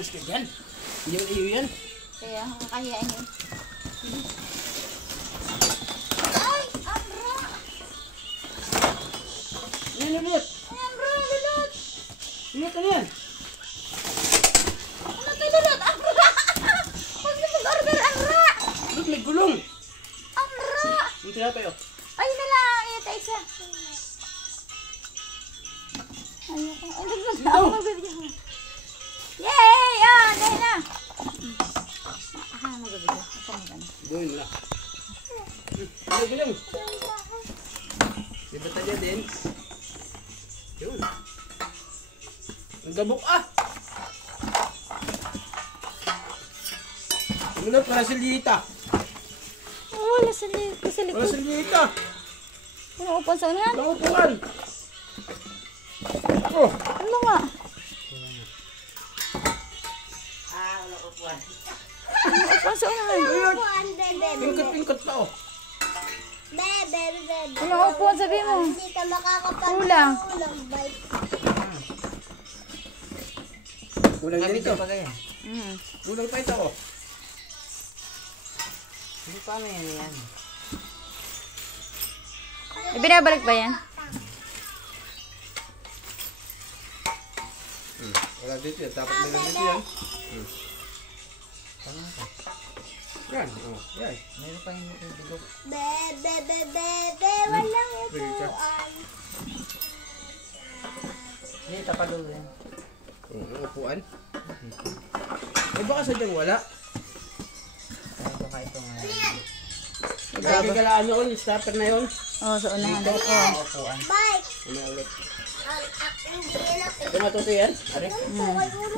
Tapos ka dyan. Hindi mo iyo yan. Kaya, kakahiyain yun. Ay! Ambra! Yan, lulot. Ay, Ambra! Lulot! Lulot, ano yan? Ano kay Lulot? Ambra! Huwag na mag-order, Ambra! Lulot, may gulong. Ambra! Yung tinapay, oh. Ay, na lang! Ito isa. Ayoko. Ay, naglag na ako magbibigyan mo. Yay! Ah, dahil na! Magbibigyan. Ito magana. Doon na. Ano gulong? May batalya din. Yun. Ang gabok, ah! Lulot, wala silita. Oh, wala sa likod. Wala silita. Wala upan sa unahan. Walang upuan. Oh. Ano nga? Wala upuan. Wala upan sa unahan. Pingkot-pingkot pa, oh. Wala upuan, sabi mo. Hindi ka makakapag Kulang. bike. Kulang din ito. Mm. Kulang pa ito, oh. Hindi paano yan? Ibinabalik ba yan? Wala dito yan. Dapat meron dito yan. Yan, oh. Yan. Meron pa yung bilog. Walang Dito. upuan. Hindi, tapadulo yan. Ang upuan. Eh baka sadyang wala. Kaya baka ito nga. Kaya gagalaan yun, yung stopper na yun. Oo, sa unahan. Oo. Upuan. Bike. Ano ulit? Hindi na. Ito matuto yan? Ari?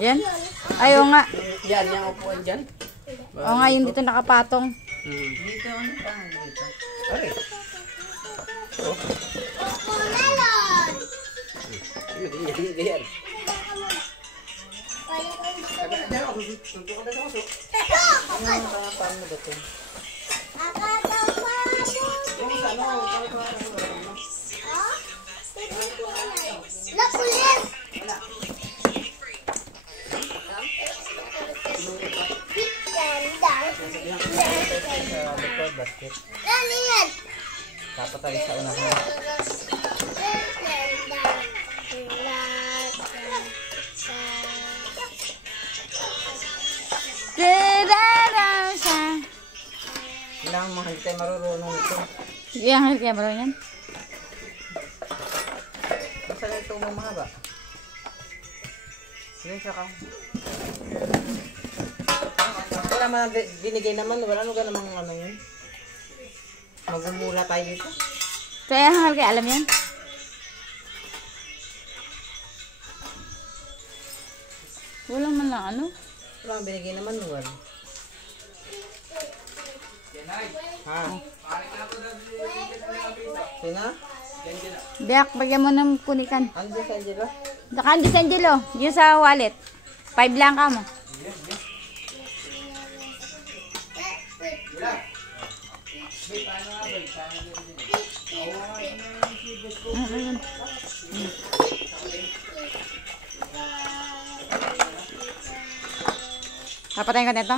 Yan? Ay, oo nga. Yan, yung upuan dyan. Oo nga, yung dito nakapatong. Dito, ano pa? Dito. Ari? Oh. Melon. Hindi yan. Kaya ko yung gusto mo. Diyan ako, suntok ka na sa kaso. Ano paano ba ito? Nakatapos. Yung sa ano, Oh? Nakulit. Ganda. Sa likod, basket. Ano yan? Papatay sa unahan. Dadaraw siya. Kailangan mga hindi tayo marurunong ito. Yang kaya bro yan? Basta na ito mo mahaba. Sige, saka. Wala man binigay naman. Wala ano ka namang ano yun. Magmumula tayo dito. Kaya hangal kaya alam yan? Wala man lang ano? Wala ang binigay naman. Wala. Ha? Sina? Biyak, bagyan mo ng kunikan. Ando sa Angelo? Nakandi sa Angelo, yun sa wallet. 5 lang ka mo. Papatayin ko nito.